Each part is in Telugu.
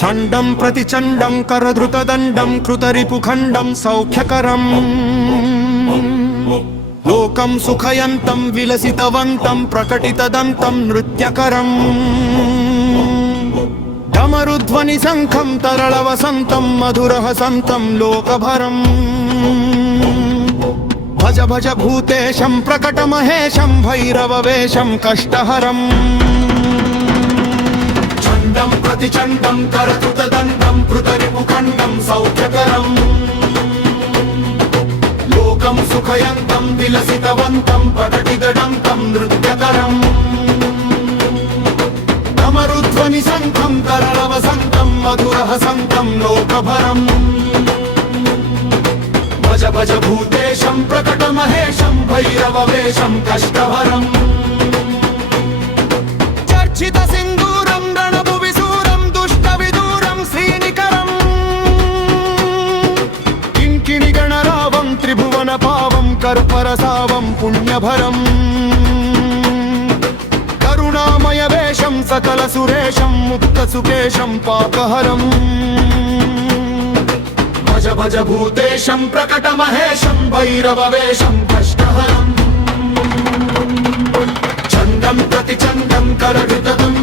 చండం ప్రతి చండం కరధృతదండం కృతరిపుఖండం సౌఖ్యకరం. లోకం సుఖయంతం విలసితవంతం ప్రకటితదంతం నృత్యకరం. డమరుధ్వని శంఖం తరళవసంతం మధురహసంతం లోకభరం. భజ భజ భూతేశం ప్రకటమహేశం భైరవ వేషం కష్టహరం. చండం ప్రతి దండం కరకృతదండం కృతరిపుఖండం సౌఖ్యకరం. లోకం సుఖయంతం విలసితవంతం ప్రకటితడంతం నృత్యకరం. అమరుధ్వని శంఖం తరళవ వసంతం మధురహ హసంతం లోకభరం. భజ భజ భూతేశం ప్రకట మహేశం భైరవ వేషం కష్టభరం. కర్పరసావం పుణ్యభరం కరుణామయ వేషం సకల సురేశం ముక్త సుకేశం పాపహరం భజ భజ భూతేశం ప్రకట మహేశం భైరవ వేషం కష్టహరం చందం ప్రతి చందం కరడుతం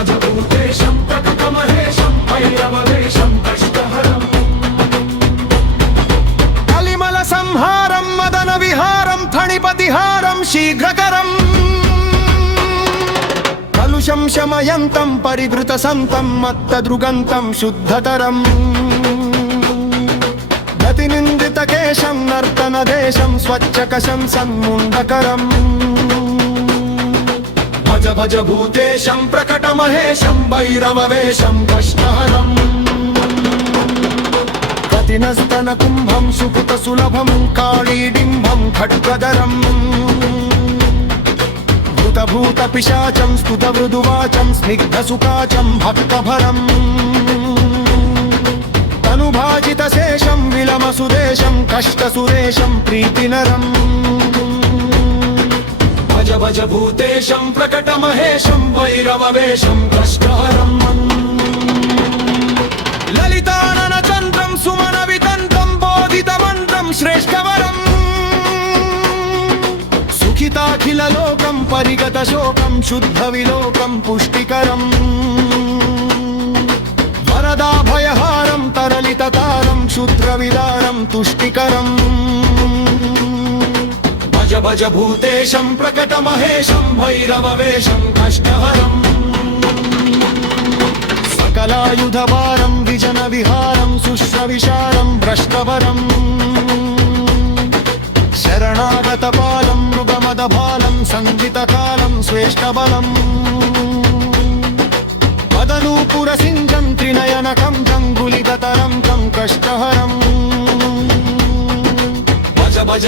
భజ భజ భూతేశం కష్టహరం కలిమల సంహారం మదన విహారం ఫణిపతిహారం శీఘ్రకరం. కలుషం శమయంతం పరిధృత సంతం మత్తదృగంతం శుద్ధతరం గతినిందిత కేశం నర్తన దేశం స్వచ్ఛకశం సన్ముండకరం. భజ భజ భూతేశం ప్రకట మహేశం భైరవ వేషం కష్టహరం కతినస్తన కుంభం సుకృత సులభం కాళీడింబం ఖడ్గదరం భూతభూత పిశాచం స్తుత మృదువాచం స్నిగ్ధ సుఖాచం భక్తభరం తనుభాజిత శేషం విలమ సుదేశం కష్ట సురేశం ప్రీతినరం భజ భజ భూతేశం ప్రకట మహేశం వైరవ వేషం కష్టహరం లలితానన చంద్రం సుమన వితంత్రం బోధిత మంత్రం శ్రేష్టవరం సుఖితాఖిల లోకం పరిగత శోకం శుద్ధ విలోకం పుష్టికరం. వరదాభయహారం తరలిత తారం శుద్ర విదారం తుష్టికరం. భజ భజ భూతేశం ప్రకట మహేశం భైరవ కష్టహరం. సకలాయుధవారం విజన విహారం సుశ్రవిశారం భ్రష్టవరం. శరణాగతపాలం పాలం సంగీతకాలం శ్రేష్టబలం. పదనూపుర సింహం త్రినయనకం గంగులితరం కం కష్టహరం. భజ భజ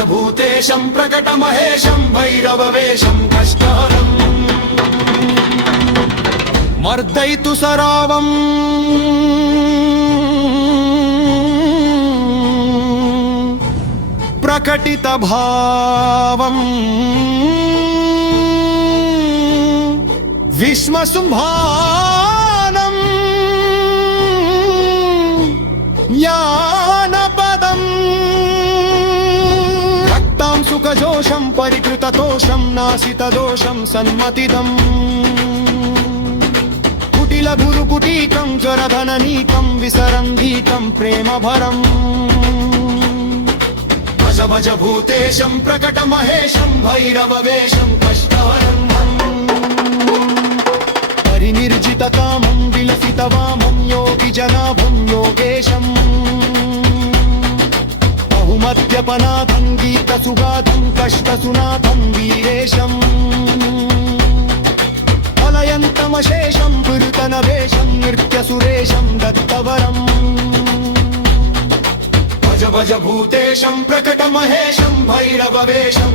శేషం ప్రకట మహేశం భైరవ వేషం కష్టారం. మర్దయితు సరావం. ప్రకటిత భావం. విశ్వసుంభా సుఖజోషం పరికృతతోషం నాసితదోషం సన్మతిదం. కుటిల గురుకుటీకం జ్వరధననీకం విసరంగీకం ప్రేమభరం భజ భజ భూతేశం ప్రకట మహేశం భైరవ వేషం కష్టహరం పరినిర్జిత కామం గీత సుగాధం కష్ట సునాథం వీరేశం. ఫలయంతమశేషం పురుతన వేషం నృత్య సురేశం దత్తవరం. భజ భజ భూతేశం ప్రకట మహేశం భైరవ వేషం.